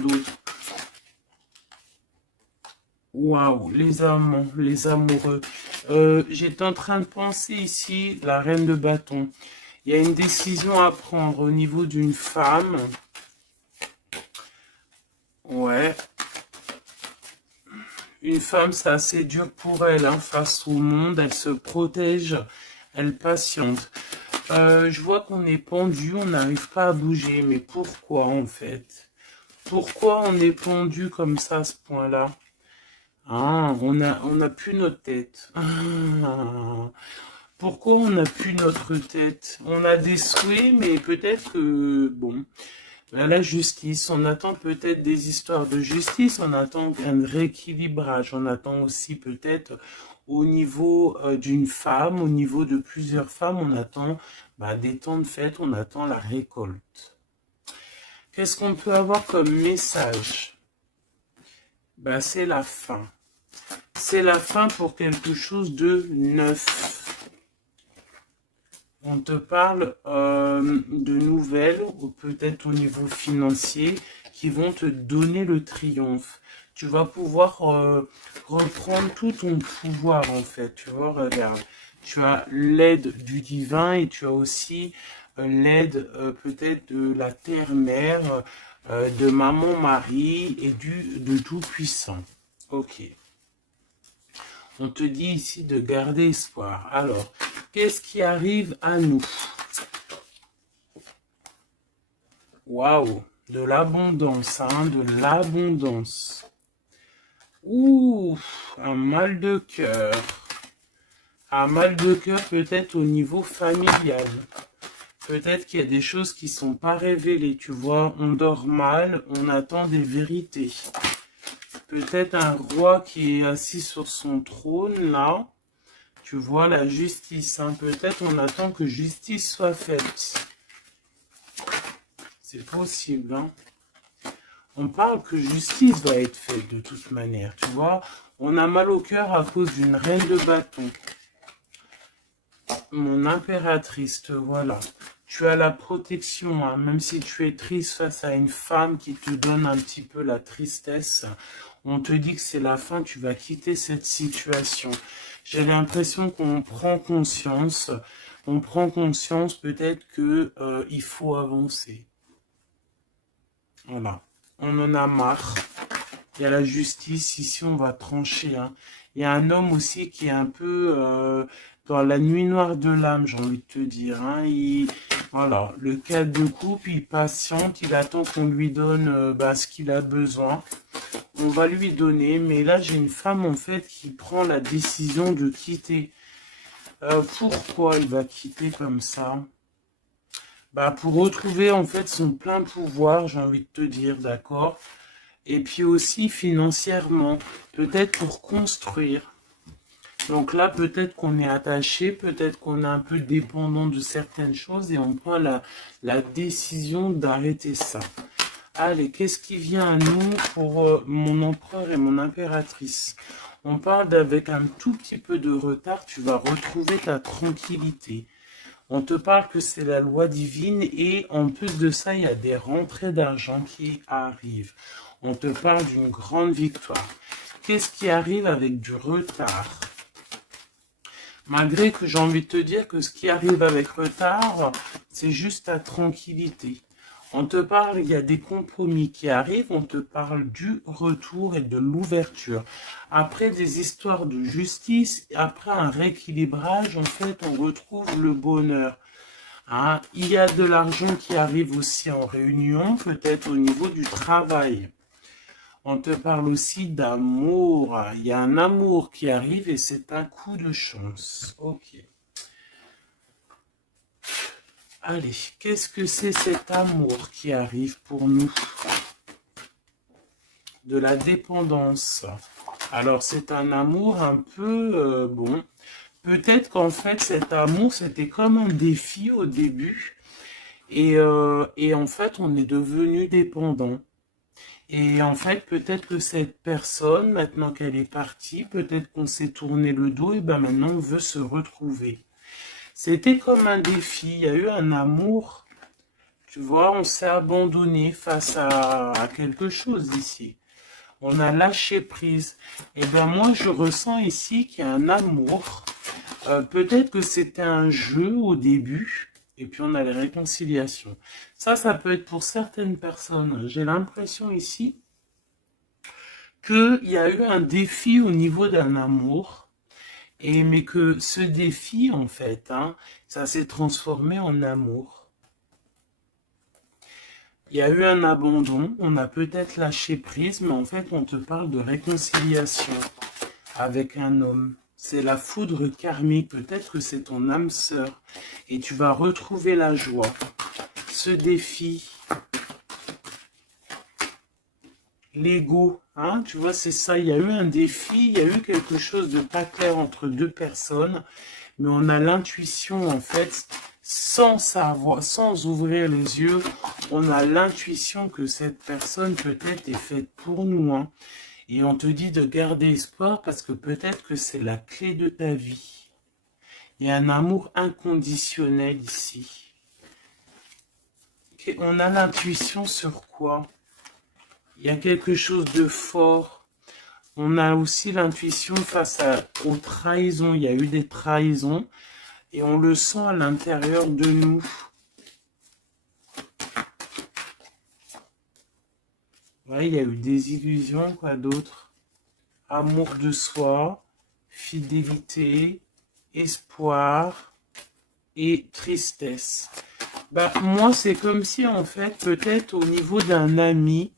d'autre. Waouh, les amants, les amoureux. J'étais en train de penser ici, la reine de bâton. Il y a une décision à prendre au niveau d'une femme. Ouais. Une femme, c'est assez dur pour elle, hein, face au monde. Elle se protège, elle patiente. Je vois qu'on est pendu, on n'arrive pas à bouger. Mais pourquoi, en fait? Pourquoi on est pendu comme ça à ce point-là? Ah, on a plus notre tête. Ah, pourquoi on n'a plus notre tête? On a des souhaits, mais peut-être que, bon, la justice, on attend peut-être des histoires de justice, on attend un rééquilibrage, on attend aussi peut-être au niveau d'une femme, au niveau de plusieurs femmes, on attend des temps de fête, on attend la récolte. Qu'est-ce qu'on peut avoir comme message? C'est la fin. C'est la fin pour quelque chose de neuf. On te parle de nouvelles, ou peut-être au niveau financier, qui vont te donner le triomphe. Tu vas pouvoir reprendre tout ton pouvoir, en fait. Tu vois, regarde. Tu as l'aide du divin et tu as aussi l'aide peut-être de la terre-mère, de maman-Marie et de Tout-Puissant. Ok. On te dit ici de garder espoir. Alors, qu'est-ce qui arrive à nous? Waouh, de l'abondance, hein, de l'abondance. Ouh, un mal de cœur. Un mal de cœur peut-être au niveau familial. Peut-être qu'il y a des choses qui ne sont pas révélées, tu vois. On dort mal, on attend des vérités. Peut-être un roi qui est assis sur son trône, là. Tu vois la justice, hein. Peut-être on attend que justice soit faite. C'est possible, hein. On parle que justice va être faite de toute manière, tu vois. On a mal au cœur à cause d'une reine de bâton. Mon impératrice, te voilà. Tu as la protection, hein. Même si tu es triste face à une femme qui te donne un petit peu la tristesse, on te dit que c'est la fin, tu vas quitter cette situation. J'ai l'impression qu'on prend conscience. On prend conscience peut-être que il faut avancer. Voilà. On en a marre. Il y a la justice. Ici, on va trancher. Hein. Il y a un homme aussi qui est un peu dans la nuit noire de l'âme, j'ai envie de te dire. Hein. Voilà. Le cadre de couple, il patiente. Il attend qu'on lui donne ce qu'il a besoin. On va lui donner, mais là j'ai une femme en fait qui prend la décision de quitter. Pourquoi il va quitter comme ça? Pour retrouver en fait son plein pouvoir, j'ai envie de te dire, d'accord? Et puis aussi financièrement, peut-être pour construire. Donc là, peut-être qu'on est attaché, peut-être qu'on est un peu dépendant de certaines choses et on prend la décision d'arrêter ça. Allez, qu'est-ce qui vient à nous pour mon empereur et mon impératrice? On parle d'avec un tout petit peu de retard, tu vas retrouver ta tranquillité. On te parle que c'est la loi divine et en plus de ça, il y a des rentrées d'argent qui arrivent. On te parle d'une grande victoire. Qu'est-ce qui arrive avec du retard? Malgré que j'ai envie de te dire que ce qui arrive avec retard, c'est juste ta tranquillité. On te parle, il y a des compromis qui arrivent, on te parle du retour et de l'ouverture. Après des histoires de justice, après un rééquilibrage, en fait, on retrouve le bonheur. Hein? Il y a de l'argent qui arrive aussi en réunion, peut-être au niveau du travail. On te parle aussi d'amour. Il y a un amour qui arrive et c'est un coup de chance. Ok. Allez, qu'est-ce que c'est cet amour qui arrive pour nous? De la dépendance. Alors, c'est un amour un peu... bon, peut-être qu'en fait, cet amour, c'était comme un défi au début. Et en fait, on est devenu dépendant. Et en fait, peut-être que cette personne, maintenant qu'elle est partie, peut-être qu'on s'est tourné le dos, et maintenant on veut se retrouver. C'était comme un défi, il y a eu un amour, Tu vois, on s'est abandonné face à quelque chose ici. On a lâché prise. Et bien moi, je ressens ici qu'il y a un amour. Peut-être que c'était un jeu au début. Et puis on a les réconciliations. Ça peut être pour certaines personnes. J'ai l'impression ici qu'il y a eu un défi au niveau d'un amour. Et mais que ce défi, en fait, hein, ça s'est transformé en amour. Il y a eu un abandon, on a peut-être lâché prise, mais en fait, on te parle de réconciliation avec un homme. C'est la foudre karmique, peut-être que c'est ton âme sœur, et tu vas retrouver la joie. Ce défi, l'ego, hein, tu vois, c'est ça, il y a eu un défi, il y a eu quelque chose de pas clair entre deux personnes, mais on a l'intuition, en fait, sans savoir, sans ouvrir les yeux, on a l'intuition que cette personne peut-être est faite pour nous, hein. Et on te dit de garder espoir parce que peut-être que c'est la clé de ta vie. Il y a un amour inconditionnel ici. Et on a l'intuition sur quoi? Il y a quelque chose de fort. On a aussi l'intuition face aux trahisons. Il y a eu des trahisons. Et on le sent à l'intérieur de nous. Ouais, il y a eu des illusions, quoi d'autre? Amour de soi, fidélité, espoir et tristesse. Bah, moi, c'est comme si, en fait, peut-être au niveau d'un ami,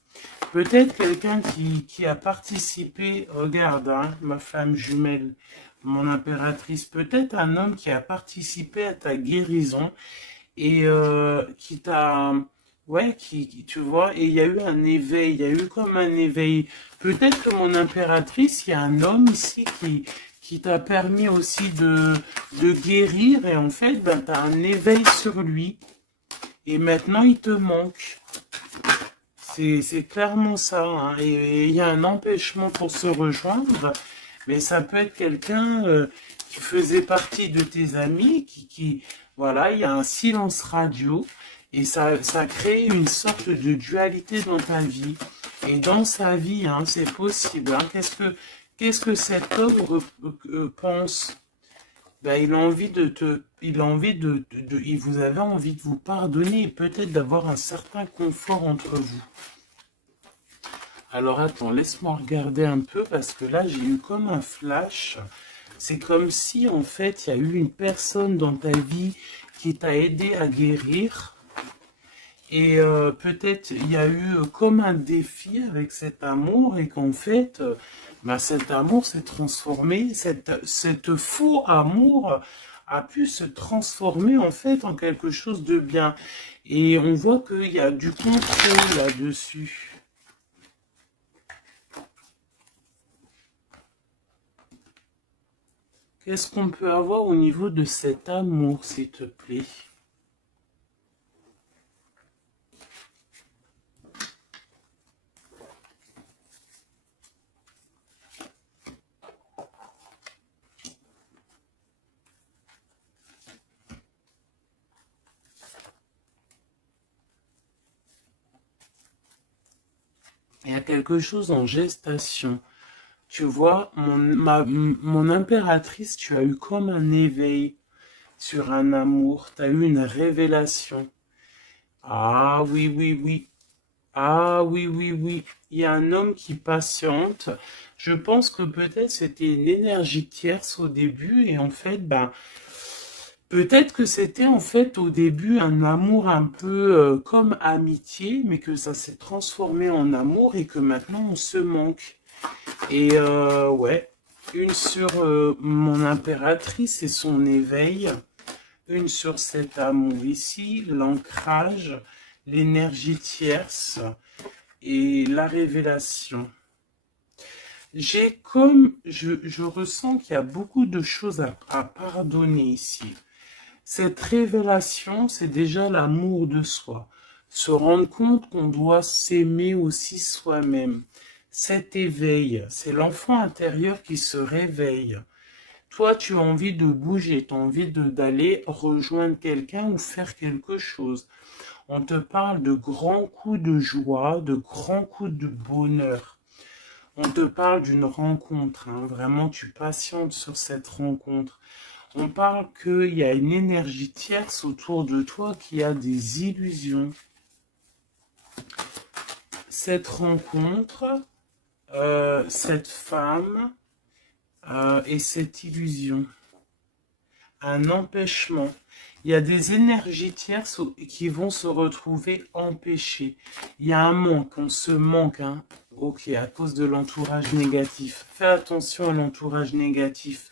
peut-être quelqu'un qui a participé, regarde, hein, ma flamme jumelle, mon impératrice, peut-être un homme qui a participé à ta guérison et qui t'a, ouais, tu vois, et il y a eu un éveil, il y a eu comme un éveil. Peut-être que mon impératrice, il y a un homme ici qui t'a permis aussi de guérir, et en fait, ben, tu as un éveil sur lui, et maintenant il te manque. C'est clairement ça, hein. Et il y a un empêchement pour se rejoindre, mais ça peut être quelqu'un qui faisait partie de tes amis, voilà, il y a un silence radio, et ça crée une sorte de dualité dans ta vie. Et dans sa vie, hein, c'est possible. Hein. Qu'est-ce que cet homme pense? Ben, il a envie il a envie vous avez envie de vous pardonner et peut-être d'avoir un certain confort entre vous. Alors attends, laisse-moi regarder un peu parce que là j'ai eu comme un flash. C'est comme si en fait il y a eu une personne dans ta vie qui t'a aidé à guérir. Et peut-être il y a eu comme un défi avec cet amour et qu'en fait, ben, cet amour s'est transformé, cette faux amour a pu se transformer en fait en quelque chose de bien. Et on voit qu'il y a du contrôle là-dessus. Qu'est-ce qu'on peut avoir au niveau de cet amour, s'il te plaît? Il y a quelque chose en gestation. Tu vois, mon impératrice, tu as eu comme un éveil sur un amour, tu as eu une révélation. Ah oui, oui, oui. Ah oui, oui, oui. Il y a un homme qui patiente. Je pense que peut-être c'était une énergie tierce au début et en fait, ben, peut-être que c'était en fait au début un amour un peu comme amitié, mais que ça s'est transformé en amour et que maintenant on se manque. Et ouais, une sur mon impératrice et son éveil, une sur cet amour ici, l'ancrage, l'énergie tierce et la révélation. Je ressens qu'il y a beaucoup de choses à pardonner ici. Cette révélation, c'est déjà l'amour de soi. Se rendre compte qu'on doit s'aimer aussi soi-même. Cet éveil, c'est l'enfant intérieur qui se réveille. Toi, tu as envie de bouger, tu as envie d'aller rejoindre quelqu'un ou faire quelque chose. On te parle de grands coups de joie, de grands coups de bonheur. On te parle d'une rencontre, hein. Vraiment, tu patientes sur cette rencontre. On parle qu'il y a une énergie tierce autour de toi qui a des illusions. Cette rencontre, cette femme et cette illusion, un empêchement. Il y a des énergies tierces qui vont se retrouver empêchées. Il y a un manque, on se manque, hein. Ok, à cause de l'entourage négatif. Fais attention à l'entourage négatif.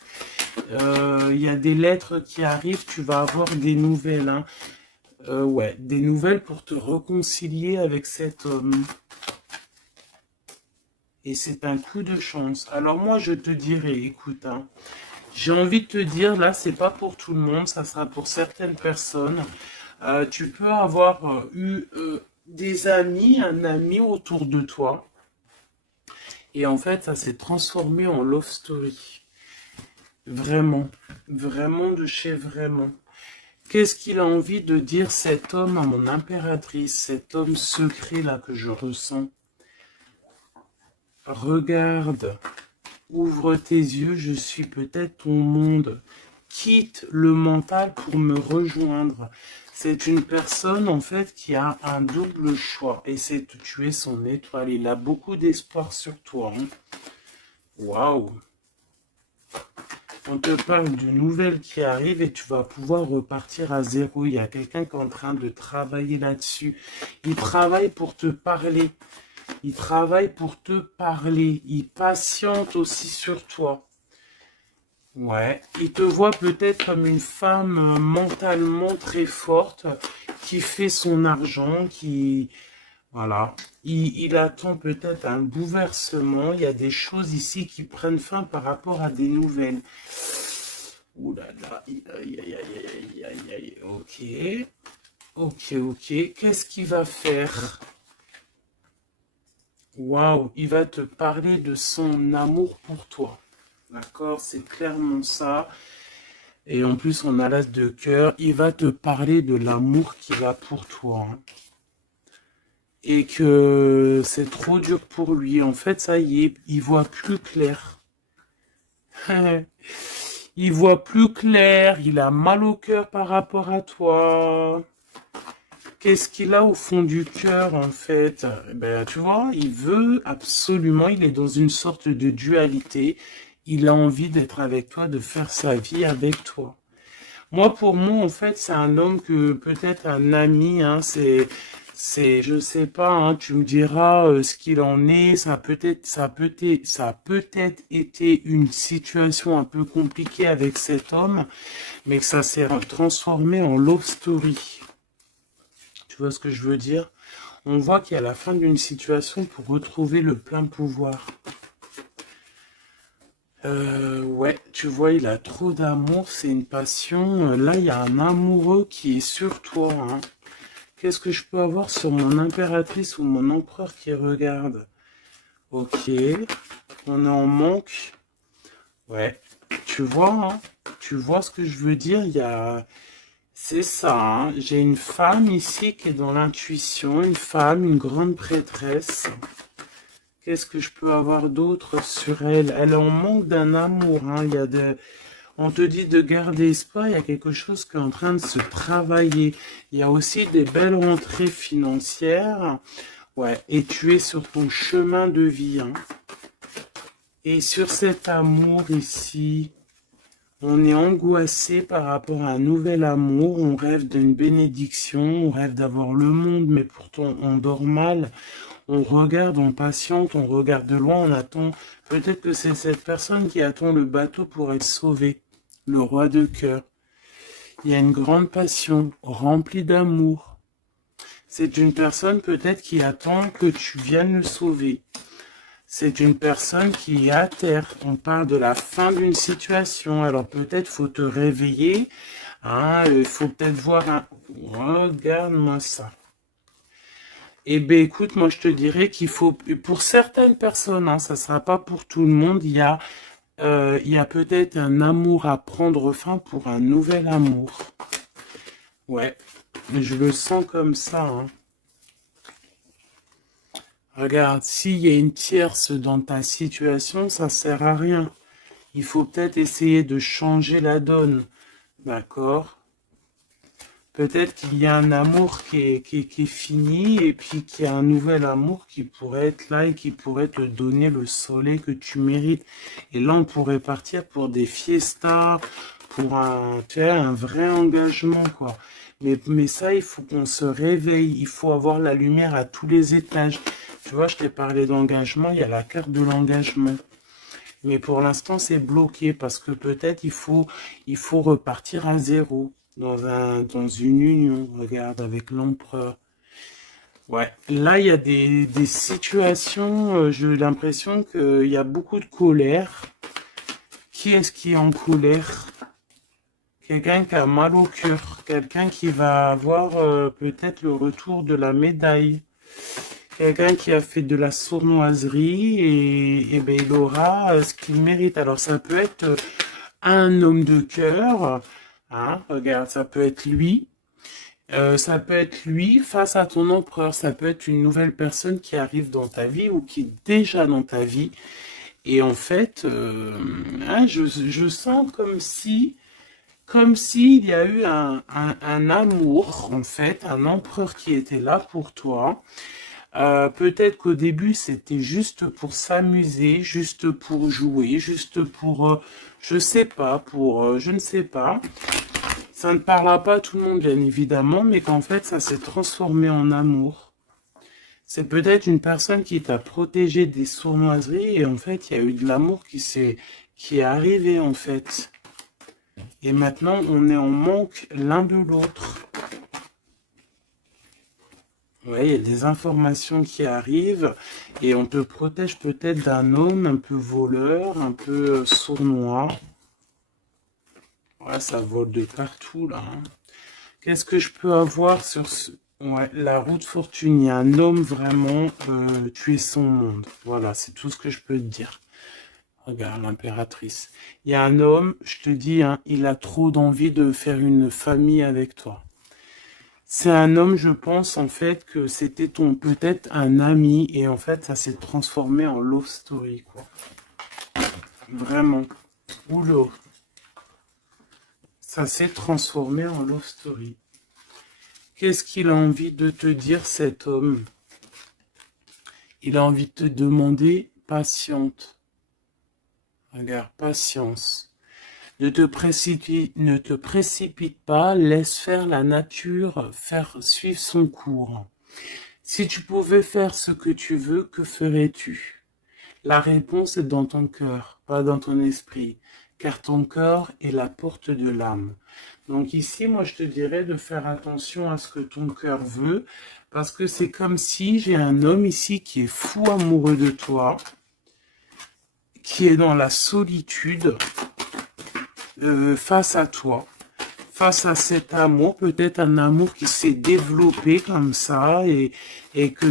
Il y a des lettres qui arrivent, tu vas avoir des nouvelles, hein. Ouais, des nouvelles pour te réconcilier avec cet homme. Et c'est un coup de chance. Alors moi, je te dirais, écoute, hein, j'ai envie de te dire, là, c'est pas pour tout le monde, ça sera pour certaines personnes. Tu peux avoir eu des amis, un ami autour de toi. Et en fait, ça s'est transformé en love story. Vraiment. Vraiment de chez vraiment. Qu'est-ce qu'il a envie de dire cet homme à mon impératrice, cet homme secret là que je ressens? Regarde, ouvre tes yeux, je suis peut-être ton monde. Quitte le mental pour me rejoindre. C'est une personne en fait qui a un double choix et c'est de tuer son étoile. Il a beaucoup d'espoir sur toi. Hein. Waouh! On te parle d'une nouvelle qui arrive et tu vas pouvoir repartir à zéro. Il y a quelqu'un qui est en train de travailler là-dessus. Il travaille pour te parler. Il travaille pour te parler. Il patiente aussi sur toi. Ouais. Il te voit peut-être comme une femme mentalement très forte qui fait son argent, qui... Voilà. Il attend peut-être un bouleversement. Il y a des choses ici qui prennent fin par rapport à des nouvelles. Ouh là là. Aïe, aïe, aïe, aïe, aïe, aïe. Ok. Ok, ok. Qu'est-ce qu'il va faire? Waouh. Il va te parler de son amour pour toi. D'accord? C'est clairement ça. Et en plus, on a l'as de cœur. Il va te parler de l'amour qu'il a pour toi. Hein. Et que c'est trop dur pour lui. En fait, ça y est, il voit plus clair. Il voit plus clair, il a mal au cœur par rapport à toi. Qu'est-ce qu'il a au fond du cœur, en fait? Ben, tu vois, il veut absolument, il est dans une sorte de dualité. Il a envie d'être avec toi, de faire sa vie avec toi. Moi, pour moi, en fait, c'est un homme que peut-être un ami, hein, je sais pas, hein, tu me diras ce qu'il en est. Ça a peut-être été une situation un peu compliquée avec cet homme, mais que ça s'est transformé en love story. Tu vois ce que je veux dire? On voit qu'il y a la fin d'une situation pour retrouver le plein pouvoir. Ouais, tu vois, il a trop d'amour, c'est une passion. Là, il y a un amoureux qui est sur toi. Hein. Qu'est-ce que je peux avoir sur mon impératrice ou mon empereur qui regarde? Ok, on est en manque. Ouais, tu vois, hein, tu vois ce que je veux dire? Il y a... C'est ça, hein. J'ai une femme ici qui est dans l'intuition, une femme, une grande prêtresse. Qu'est-ce que je peux avoir d'autre sur elle? Elle est en manque d'un amour. Hein. Il y a de... On te dit de garder espoir, il y a quelque chose qui est en train de se travailler. Il y a aussi des belles rentrées financières. Ouais, et tu es sur ton chemin de vie. Hein. Et sur cet amour ici, on est angoissé par rapport à un nouvel amour. On rêve d'une bénédiction, on rêve d'avoir le monde, mais pourtant on dort mal. On regarde, on patiente, on regarde de loin, on attend. Peut-être que c'est cette personne qui attend le bateau pour être sauvée. Le roi de cœur. Il y a une grande passion, remplie d'amour. C'est une personne peut-être qui attend que tu viennes le sauver. C'est une personne qui est à terre. On parle de la fin d'une situation. Alors peut-être faut te réveiller. Hein, il faut peut-être voir un... Regarde-moi ça. Eh bien, écoute, moi, je te dirais qu'il faut, pour certaines personnes, hein, ça ne sera pas pour tout le monde, il y a peut-être un amour à prendre fin pour un nouvel amour. Ouais. Je le sens comme ça, hein. Regarde, s'il y a une tierce dans ta situation, ça sert à rien. Il faut peut-être essayer de changer la donne. D'accord? Peut-être qu'il y a un amour qui est fini et puis qu'il y a un nouvel amour qui pourrait être là et qui pourrait te donner le soleil que tu mérites. Et là, on pourrait partir pour des fiestas, pour tu vois, un vrai engagement, quoi. Mais ça, il faut qu'on se réveille. Il faut avoir la lumière à tous les étages. Tu vois, je t'ai parlé d'engagement, il y a la carte de l'engagement. Mais pour l'instant, c'est bloqué parce que peut-être il faut repartir à zéro dans une union. Regarde, avec l'empereur. Ouais, là, il y a des situations, j'ai l'impression qu'il y a beaucoup de colère. Qui est-ce qui est en colère? Quelqu'un qui a mal au cœur, quelqu'un qui va avoir peut-être le retour de la médaille. Quelqu'un qui a fait de la sournoiserie et ben, il aura ce qu'il mérite. Alors ça peut être un homme de cœur, hein, regarde, ça peut être lui face à ton empereur, ça peut être une nouvelle personne qui arrive dans ta vie ou qui est déjà dans ta vie. Et en fait, hein, je sens comme s'il y a eu un amour, en fait, un empereur qui était là pour toi. Peut-être qu'au début, c'était juste pour s'amuser, juste pour jouer, juste pour, je sais pas, je ne sais pas. Ça ne parlera pas à tout le monde, bien évidemment, mais qu'en fait, ça s'est transformé en amour. C'est peut-être une personne qui t'a protégé des sournoiseries et en fait, il y a eu de l'amour qui est arrivé, en fait. Et maintenant, on est en manque l'un de l'autre. Ouais, il y a des informations qui arrivent et on te protège peut-être d'un homme un peu voleur, un peu sournois. Ouais, ça vole de partout là, hein. Qu'est-ce que je peux avoir sur ouais, la route fortune? Il y a un homme vraiment, tu es son monde. Voilà, c'est tout ce que je peux te dire. Regarde, l'impératrice. Il y a un homme, je te dis, hein, il a trop d'envie de faire une famille avec toi. C'est un homme, je pense, en fait, que c'était peut-être un ami, et en fait, ça s'est transformé en love story, quoi. Vraiment. Oula. Ça s'est transformé en love story. Qu'est-ce qu'il a envie de te dire, cet homme? Il a envie de te demander patiente. Regarde, patience. Ne te précipite pas, laisse faire la nature, faire suivre son cours. Si tu pouvais faire ce que tu veux, que ferais-tu? La réponse est dans ton cœur, pas dans ton esprit, car ton cœur est la porte de l'âme. Donc ici, moi, je te dirais de faire attention à ce que ton cœur veut, parce que c'est comme si j'ai un homme ici qui est fou amoureux de toi, qui est dans la solitude face à toi, face à cet amour, peut-être un amour qui s'est développé comme ça et que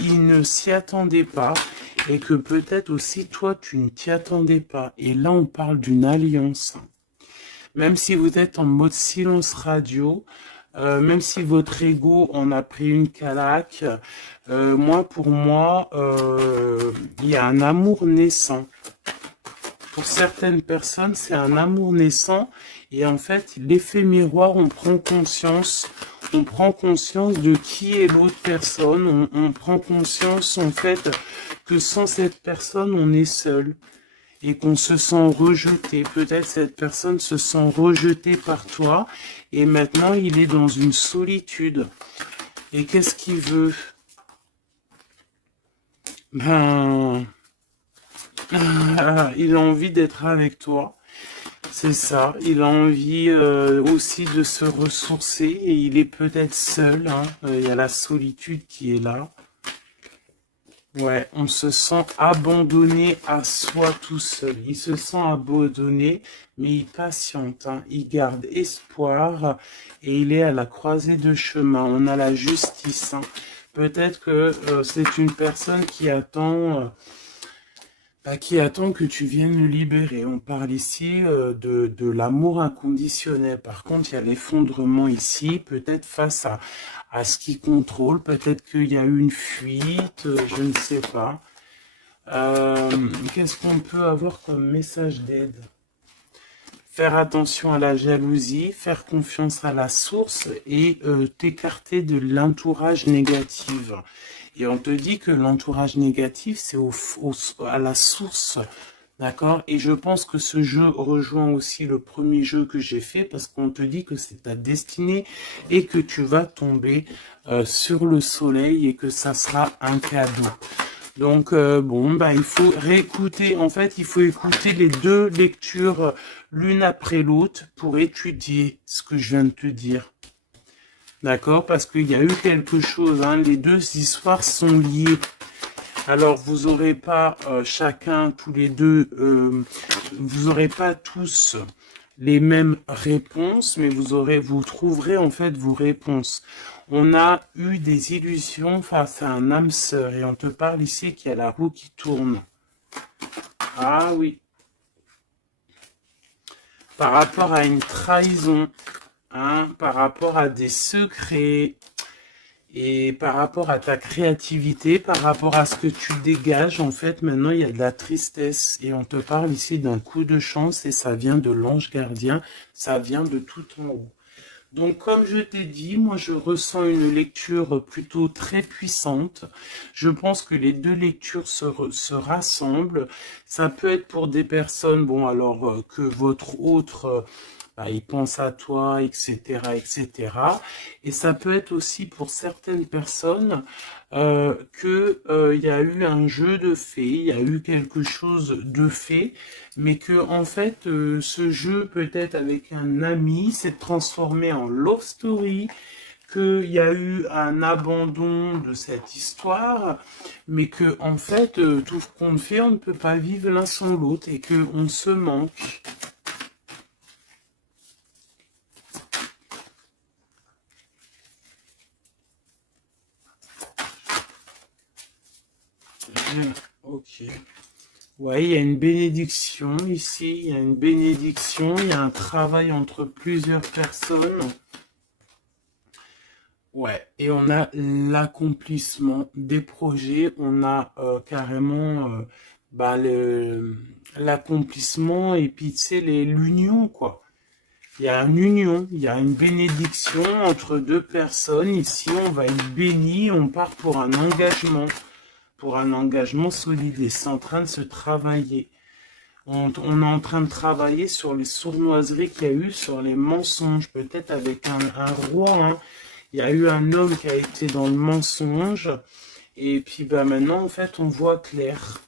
il ne s'y attendait pas et que peut-être aussi toi tu ne t'y attendais pas. Et là on parle d'une alliance. Même si vous êtes en mode silence radio, même si votre ego en a pris une calaque, pour moi, il y a un amour naissant. Pour certaines personnes, c'est un amour naissant et en fait, l'effet miroir, on prend conscience de qui est l'autre personne, on prend conscience en fait que sans cette personne, on est seul et qu'on se sent rejeté. Peut-être cette personne se sent rejetée par toi et maintenant, il est dans une solitude. Et qu'est-ce qu'il veut? Il a envie d'être avec toi, c'est ça. Il a envie aussi de se ressourcer et il est peut-être seul, hein. Il y a la solitude qui est là. Ouais, on se sent abandonné à soi tout seul. Il se sent abandonné, mais il patiente, hein. Il garde espoir et il est à la croisée de chemin. On a la justice, hein. Peut-être que c'est une personne qui attend... qui attend que tu viennes le libérer. On parle ici de l'amour inconditionnel. Par contre, il y a l'effondrement ici, peut-être face à ce qui contrôle. Peut-être qu'il y a eu une fuite, je ne sais pas. Qu'est-ce qu'on peut avoir comme message d'aide? Faire attention à la jalousie, faire confiance à la source et t'écarter de l'entourage négatif. Et on te dit que l'entourage négatif, c'est à la source, d'accord? Et je pense que ce jeu rejoint aussi le premier jeu que j'ai fait parce qu'on te dit que c'est ta destinée et que tu vas tomber sur le soleil et que ça sera un cadeau. Donc, bon, bah, il faut réécouter, en fait, il faut écouter les deux lectures l'une après l'autre pour étudier ce que je viens de te dire. D'accord? Parce qu'il y a eu quelque chose, hein, les deux histoires sont liées. Alors, vous n'aurez pas chacun, tous les deux, vous n'aurez pas tous les mêmes réponses, mais vous trouverez en fait vos réponses. On a eu des illusions face à un âme sœur et on te parle ici qu'il y a la roue qui tourne. Ah oui. Par rapport à une trahison, hein, par rapport à des secrets et par rapport à ta créativité, par rapport à ce que tu dégages, en fait, maintenant il y a de la tristesse et on te parle ici d'un coup de chance et ça vient de l'ange gardien, ça vient de tout en haut. Donc, comme je t'ai dit, moi, je ressens une lecture plutôt très puissante. Je pense que les deux lectures se rassemblent. Ça peut être pour des personnes, bon, alors que votre autre, bah, il pense à toi, etc., etc. Et ça peut être aussi pour certaines personnes il y a eu un jeu de fées, il y a eu quelque chose de fait, mais que en fait ce jeu peut-être avec un ami s'est transformé en love story, qu'il y a eu un abandon de cette histoire, mais que en fait tout ce qu'on fait, on ne peut pas vivre l'un sans l'autre et que on se manque. Ok. Ouais, il y a une bénédiction ici, il y a une bénédiction, il y a un travail entre plusieurs personnes. Ouais, et on a l'accomplissement des projets, on a carrément bah, l'accomplissement et puis tu sais, l'union quoi. Il y a une union, il y a une bénédiction entre deux personnes. Ici, on va être béni, on part pour un engagement solide et c'est en train de se travailler. On est en train de travailler sur les sournoiseries qu'il y a eu, sur les mensonges, peut-être avec un roi. Hein. Il y a eu un homme qui a été dans le mensonge. Et puis bah, maintenant, en fait, on voit clair.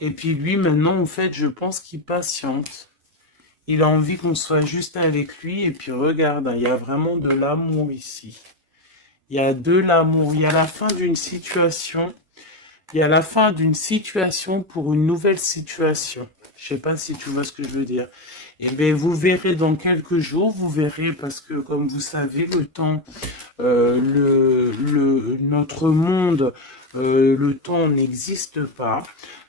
Et puis lui, maintenant, en fait, je pense qu'il patiente. Il a envie qu'on soit juste avec lui. Et puis regarde, hein, il y a vraiment de l'amour ici. Il y a de l'amour. Il y a la fin d'une situation. Il y a la fin d'une situation pour une nouvelle situation. Je sais pas si tu vois ce que je veux dire. Et bien, vous verrez dans quelques jours, vous verrez, parce que comme vous savez, le temps, notre monde, le temps n'existe pas.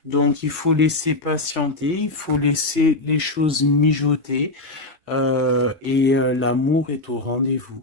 Donc, il faut laisser patienter, il faut laisser les choses mijoter. L'amour est au rendez-vous.